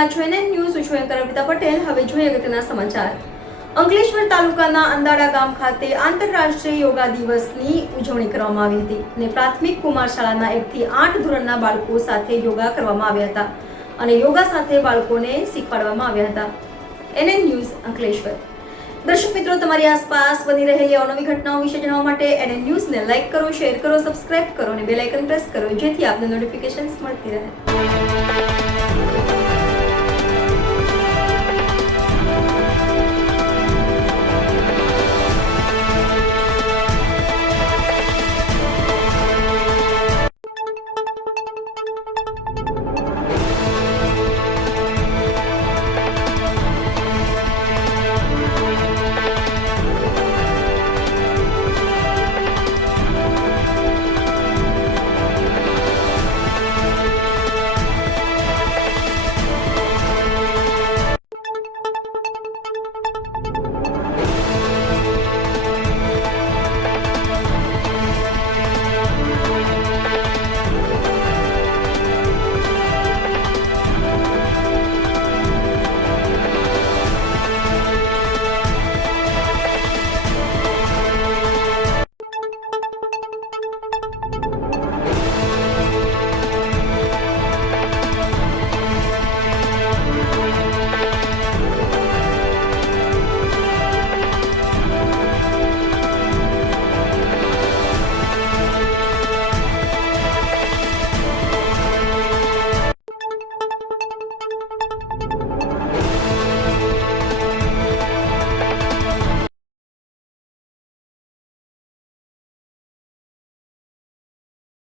રહ્યા છો NN news. હું છું કવિતા પટેલ. હવે જોઈએ અગત્યના સમાચાર. અંકલેશ્વર તાલુકાના અંદાડા ગામ ખાતે આંતરરાષ્ટ્રીય યોગા દિવસની ઉજવણી કરવામાં આવી હતી અને પ્રાથમિક કુમાર શાળાના 1 થી 8 ધોરણના બાળકો સાથે યોગા કરવામાં આવ્યા હતા અને યોગા સાથે બાળકોને શીખવાડવામાં આવ્યા હતા. NN news Ankleshwar. દર્શક મિત્રો, તમારી આસપાસ બની રહેલી અવનવી ઘટનાઓ વિશે જાણવા માટે એનએન ન્યૂઝને લાઈક કરો, શેર કરો, સબસ્ક્રાઇબ કરો અને બેલ આઇકન પ્રેસ કરો, જેથી આપને નોટિફિકેશન્સ મળતી રહે.